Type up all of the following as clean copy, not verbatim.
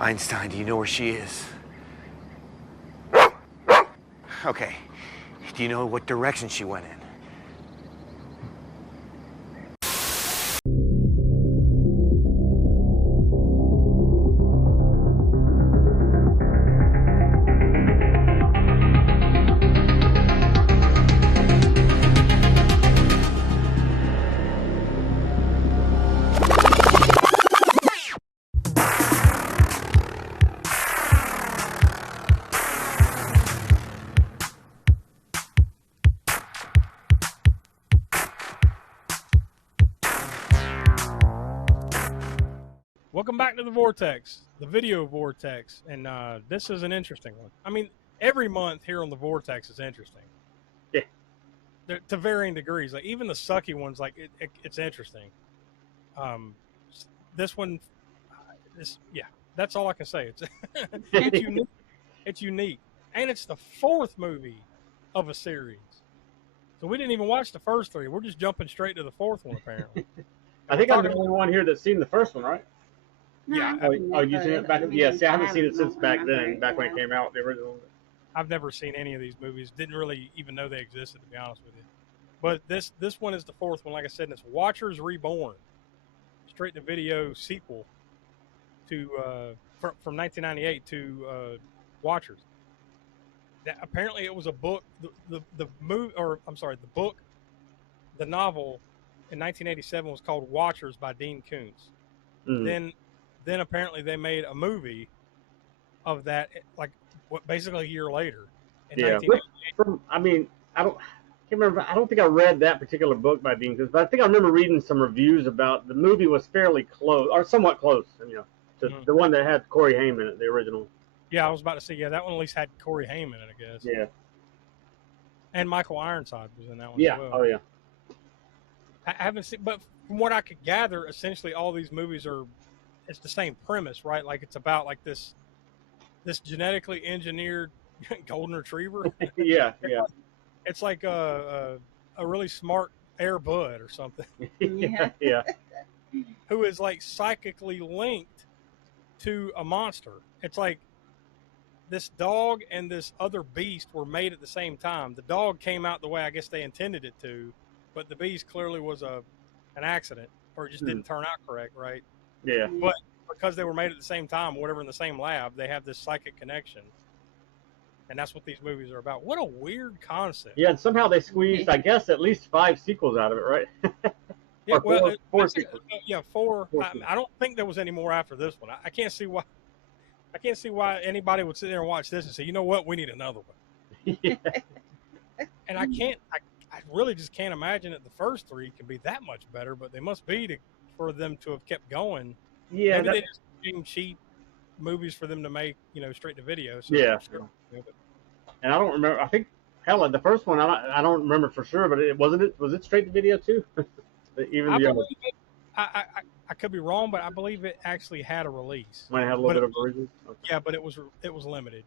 Einstein, do you know where she is? Okay. Do you know what direction she went in? Welcome back to the Vortex, the video Vortex, and this is an interesting one. I mean, every month here on the Vortex is interesting. Yeah. To varying degrees. Like even the sucky ones, like it's interesting. This one, that's all I can say. It's unique. It's unique, and it's the fourth movie of a series. So we didn't even watch the first three. We're just jumping straight to the fourth one, apparently. I think I'm the only one here that's seen the first one, right? Yeah. Oh, you've seen it back? Yeah, see, I haven't seen it since back then, back when it came out, the original. I've never seen any of these movies. Didn't really even know they existed, to be honest with you. But this one is the fourth one, like I said, and it's Watchers Reborn, straight to video sequel to from 1998 to Watchers. That, apparently, it was a book. The book, the novel in 1987 was called Watchers by Dean Koontz. Then apparently they made a movie of that, like basically a year later. Yeah. I mean, I can't remember. I don't think I read that particular book by Dean Koontz, but I think I remember reading some reviews about the movie was fairly close, or somewhat close, to the one that had Corey Haim in it, the original. Yeah, I was about to say, that one at least had Corey Haim in it, I guess. Yeah. And Michael Ironside was in that one as well. Oh, yeah. I haven't seen, but from what I could gather, essentially all these movies it's the same premise, right? Like it's about like this genetically engineered golden retriever. Yeah. It's like a really smart Air Bud or something. Yeah. Who is like psychically linked to a monster. It's like this dog and this other beast were made at the same time. The dog came out the way I guess they intended it to, but the beast clearly was an accident, or it just didn't turn out correct, right? Yeah. But because they were made at the same time, whatever, in the same lab, they have this psychic connection. And that's what these movies are about. What a weird concept. Yeah, and somehow they squeezed, I guess, at least 5 sequels out of it, right? Yeah, well, four sequels. Yeah, four. I don't think there was any more after this one. I can't see why. I can't see why anybody would sit there and watch this and say, you know what, we need another one. Yeah. And I really just can't imagine that the first three can be that much better, but they must be for them to have kept going. Yeah. Maybe they just became cheap movies for them to make, straight to video. So yeah. And I don't remember. I think, hell, the first one, I don't remember for sure, but was it straight to video too? Even the other. I could be wrong, but I believe it actually had a release. When it had a little bit of version? Okay. Yeah, but it was limited.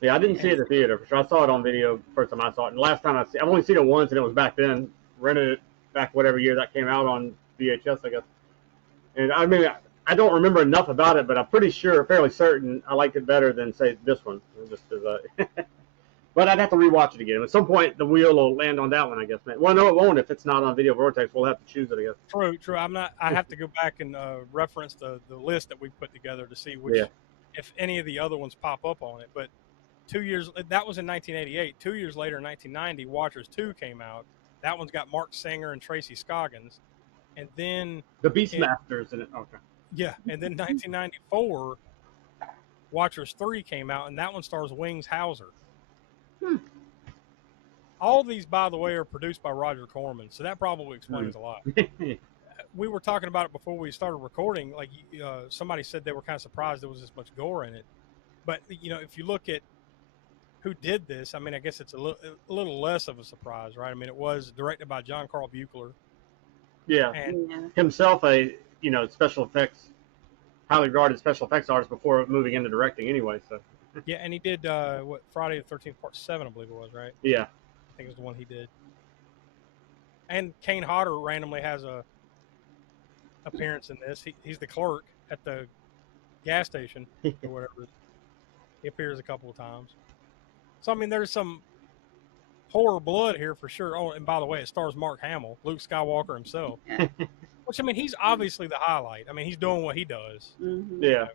Yeah, I didn't see it at the theater for sure. I saw it on video the first time I saw it. And the last time I've only seen it once, and it was back then. Rented it back whatever year that came out on VHS, I guess. And I mean, I don't remember enough about it, but I'm pretty sure, fairly certain, I liked it better than, say, this one. Just as but I'd have to rewatch it again. At some point, the wheel will land on that one, I guess. Man. Well, no, it won't. If it's not on Video Vortex, we'll have to choose it, I guess. True. I have to go back and reference the list that we put together to see if any of the other ones pop up on it. But 2 years, that was in 1988. 2 years later, in 1990, Watchers 2 came out. That one's got Mark Singer and Tracy Scoggins. And then the Beastmasters in it. Okay. Yeah, and then 1994, Watchers 3 came out, and that one stars Wings Hauser. All these, by the way, are produced by Roger Corman, so that probably explains a lot. We were talking about it before we started recording. Like somebody said they were kind of surprised there was this much gore in it. But, if you look at who did this, I mean, I guess it's a little less of a surprise, right? I mean, it was directed by John Carl Buechler. Yeah, himself a special effects, highly regarded special effects artist before moving into directing anyway. So yeah, and he did Friday the 13th Part 7, I believe it was, right? Yeah, I think it was the one he did. And Kane Hodder randomly has a appearance in this. He's the clerk at the gas station or whatever. He appears a couple of times. So I mean, there's some horror blood here for sure. Oh, and by the way, it stars Mark Hamill, Luke Skywalker himself. Which I mean, he's obviously the highlight. I mean, he's doing what he does. Mm-hmm. Yeah.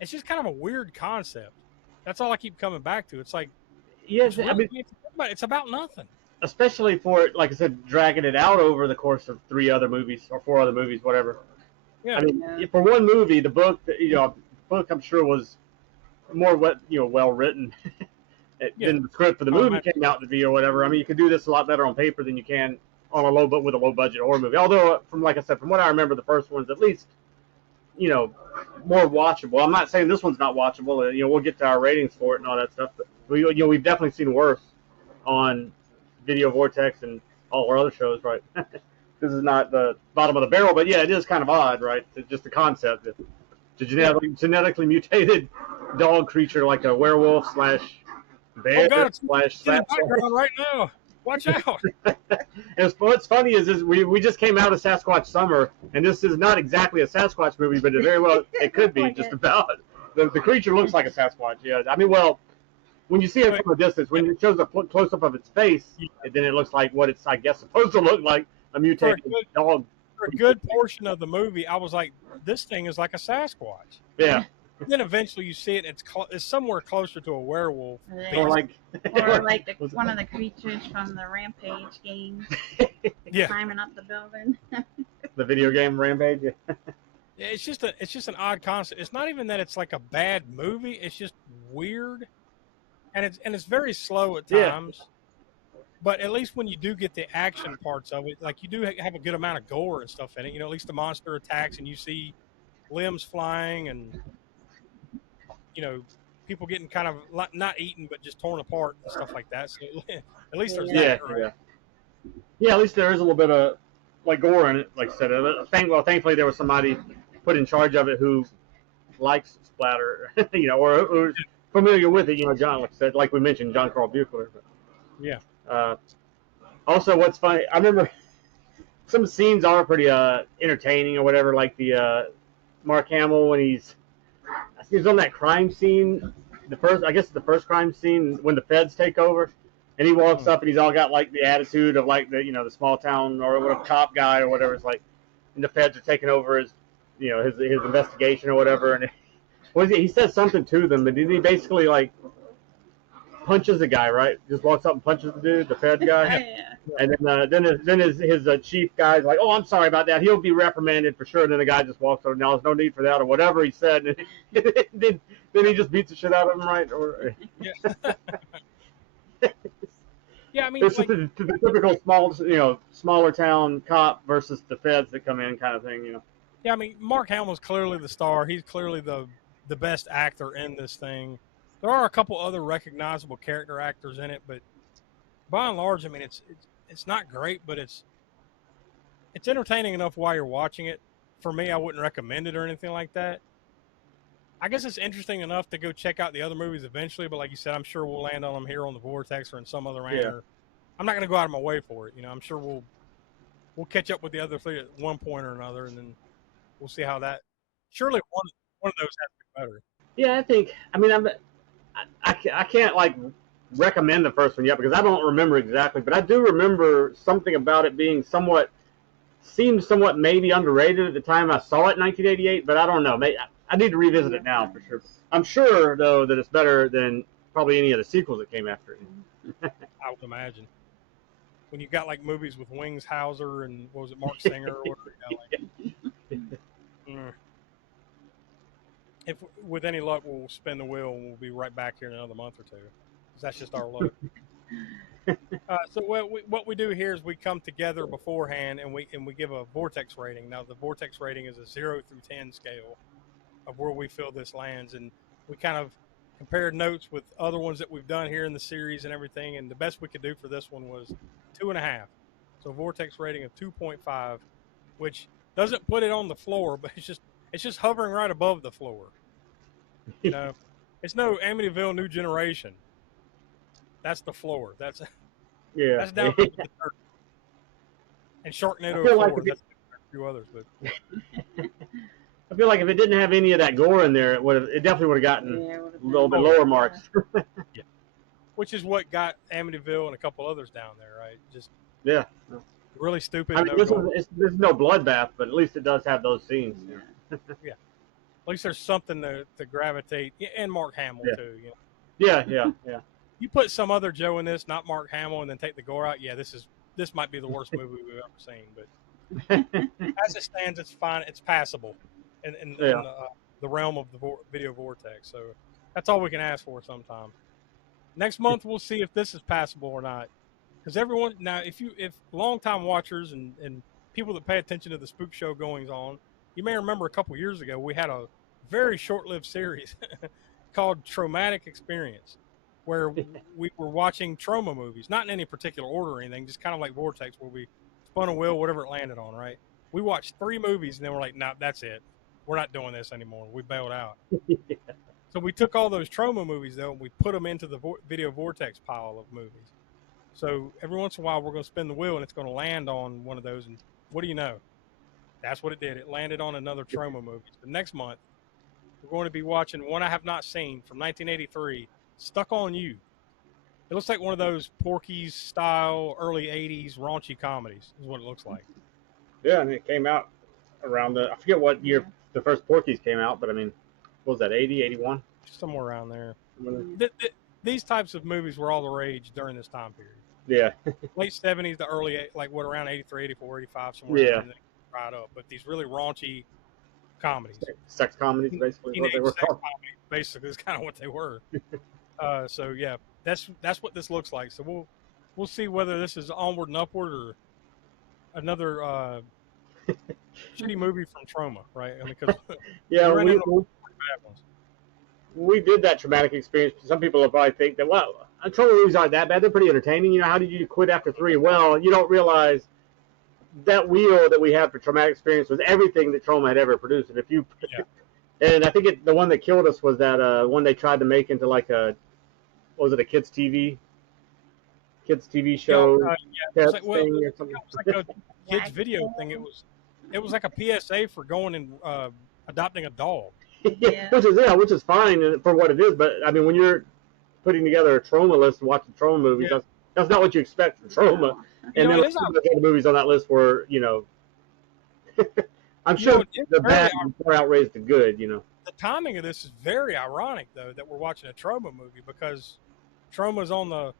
It's just kind of a weird concept. That's all I keep coming back to. It's like, Yes, really, I mean, it's about nothing. especially for, like I said, dragging it out over the course of 3 other movies or 4 other movies, whatever. Yeah. I mean, for one movie, the book, I'm sure was more well written than the script for the movie came out to be or whatever. I mean, you can do this a lot better on paper than you can on with a low budget horror movie. Although, like I said, from what I remember, the first one's at least, more watchable. I'm not saying this one's not watchable. We'll get to our ratings for it and all that stuff, but we've definitely seen worse on Video Vortex and all our other shows, right? This is not the bottom of the barrel, but yeah, it is kind of odd, right? It's just the concept. The genetically mutated dog creature, like a werewolf / bear it's / background right now. Watch out! What's funny is we just came out of Sasquatch Summer, and this is not exactly a Sasquatch movie, but it could be just about. The creature looks like a Sasquatch. Yeah, I mean, well, when you see it from a distance, when it shows a close up of its face, then it looks like what it's, I guess, supposed to look like, a mutated dog. For a good portion of the movie, I was like, this thing is like a Sasquatch. Yeah. And then eventually you see it, it's somewhere closer to a werewolf. Or like one of the creatures from the Rampage game. Yeah. Climbing up the building. The video game Rampage. Yeah, it's just an odd concept. It's not even that it's like a bad movie. It's just weird, and it's very slow at times. Yeah. But at least when you do get the action parts of it, like you do have a good amount of gore and stuff in it. At least the monster attacks and you see limbs flying and people getting kind of not eaten but just torn apart and stuff like that. So at least there's that. Right? Yeah. At least there is a little bit of like gore in it. Like I said, thankfully there was somebody put in charge of it who likes splatter, or is familiar with it. John, like I said, like we mentioned, John Carl Buechler. But, yeah. Also, what's funny, I remember some scenes are pretty entertaining or whatever, like the Mark Hamill when he's on that crime scene, the first crime scene when the feds take over, and he walks up and he's all got like the attitude of like the small town or whatever cop guy or whatever. It's like, and the feds are taking over his investigation or whatever, and he says something to them, but did he basically like punches the guy, right? Just walks up and punches the dude, the Fed guy. And then his chief guy's like, "Oh, I'm sorry about that. He'll be reprimanded for sure." And then the guy just walks over. Now there's no need for that, or whatever he said. And then he just beats the shit out of him, right? Or yeah, I mean, it's like, the typical smaller town cop versus the feds that come in, kind of thing, Yeah, I mean, Mark Hamill's clearly the star. He's clearly the best actor in this thing. There are a couple other recognizable character actors in it, but by and large, I mean, it's not great, but it's entertaining enough while you're watching it. For me, I wouldn't recommend it or anything like that. I guess it's interesting enough to go check out the other movies eventually, but like you said, I'm sure we'll land on them here on the Vortex or in some other manner. I'm not going to go out of my way for it. I'm sure we'll catch up with the other three at one point or another, and then we'll see how that. Surely one of those has to be better. Yeah, I think. I mean, I can't like recommend the first one yet because I don't remember exactly, but I do remember something about it being seemed somewhat maybe underrated at the time I saw it in 1988, but I don't know. I need to revisit it now for sure. I'm sure though that it's better than probably any of the sequels that came after it. I would imagine. When you got like movies with Wings Hauser and what was it, Mark Singer or whatever. If with any luck, we'll spin the wheel and we'll be right back here in another month or two. That's just our luck. So what we do here is we come together beforehand and we give a Vortex rating. Now the Vortex rating is a 0 through 10 scale of where we feel this lands, and we kind of compared notes with other ones that we've done here in the series and everything. And the best we could do for this one was 2.5. So Vortex rating of 2.5, which doesn't put it on the floor, but it's just hovering right above the floor. It's no Amityville New Generation. That's the floor. That's down to the dirt. And Sharknado 4. That's a few others, but I feel like if it didn't have any of that gore in there, it definitely would have gotten a little bit lower marks. Yeah. Which is what got Amityville and a couple others down there, right? Just yeah. really stupid. I mean, this is no bloodbath, but at least it does have those scenes. Yeah. Yeah. At least there's something to gravitate, and Mark Hamill too. You know? Yeah. You put some other Joe in this, not Mark Hamill, and then take the gore out. Yeah, this might be the worst movie we've ever seen. But as it stands, it's fine. It's passable in the realm of the video vortex. So that's all we can ask for sometime. Next month we'll see if this is passable or not. Because everyone now, if longtime watchers and people that pay attention to the Spook Show goings on, you may remember a couple years ago we had a very short-lived series called Traumatic Experience, where we were watching Troma movies, not in any particular order or anything, just kind of like Vortex, where we spun a wheel, whatever it landed on, right? We watched 3 movies, and then we're like, no, that's it. We're not doing this anymore. We bailed out. Yeah. So we took all those Troma movies, though, and we put them into the video Vortex pile of movies. So every once in a while, we're going to spin the wheel, and it's going to land on one of those, and what do you know? That's what it did. It landed on another Troma movie. The next month, we're going to be watching one I have not seen from 1983, Stuck on You. It looks like one of those Porky's style early 80s raunchy comedies is what it looks like. Yeah, and it came out around I forget what year the first Porky's came out, but I mean, what was that, 80, 81? Somewhere around there. These types of movies were all the rage during this time period. Yeah. Late 70s to early, like what, around 83, 84, 85, somewhere around there, right up. But these really raunchy comedies. Sex comedies, basically. What they were called. Comedies, basically, is kind of what they were. So, yeah, that's what this looks like. So we'll see whether this is onward and upward or another shitty movie from Troma, right? I mean, because we did that traumatic experience. Some people will probably think that, well, Troma movies aren't that bad. They're pretty entertaining. You know, how did you quit after 3? Well, you don't realize that wheel that we had for traumatic experience was everything that Troma had ever produced. And and I think the one that killed us was that one they tried to make into like a kids TV show? It was like a kids video thing. It was like a PSA for going and adopting a dog. Which is fine for what it is. But I mean, when you're putting together a Troma list and watching Troma movies, that's not what you expect from Troma. And then the movies on that list were, I'm sure the bad more outweighs the good, The timing of this is very ironic, though, that we're watching a Troma movie, because Troma's on the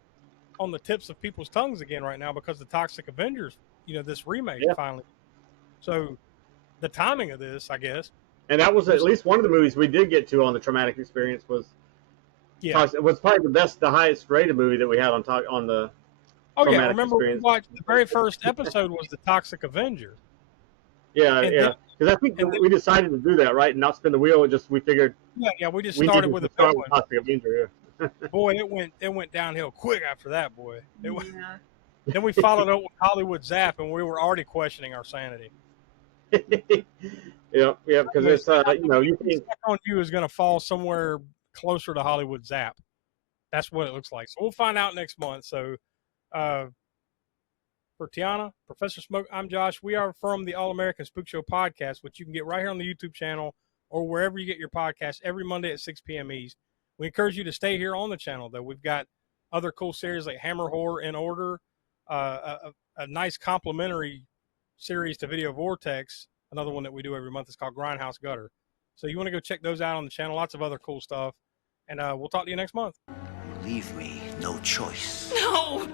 tips of people's tongues again right now because the Toxic Avengers, this remake finally. So the timing of this, I guess. And that was at least one of the movies we did get to on the traumatic experience was. Yeah, it was probably the highest rated movie that we had on the. Oh yeah, remember we watched the very first episode was the Toxic Avenger. Yeah, because I think we decided to do that, right, and not spin the wheel. We figured. Yeah, we just started with the Toxic Avenger. Yeah. Boy, it went downhill quick after that. Boy, then we followed up with Hollywood Zap, and we were already questioning our sanity. Yeah, because it's you think Stuck on You is going to fall somewhere closer to Hollywood Zap. That's what it looks like. So we'll find out next month. So for Tiana, Professor Smoke, I'm Josh. We are from the All American Spook Show podcast, which you can get right here on the YouTube channel or wherever you get your podcast every Monday at 6 p.m. East. We encourage you to stay here on the channel, though. We've got other cool series like Hammer Horror in Order, a nice complimentary series to Video Vortex. Another one that we do every month is called Grindhouse Gutter. So you want to go check those out on the channel. Lots of other cool stuff. And we'll talk to you next month. Leave me no choice. No!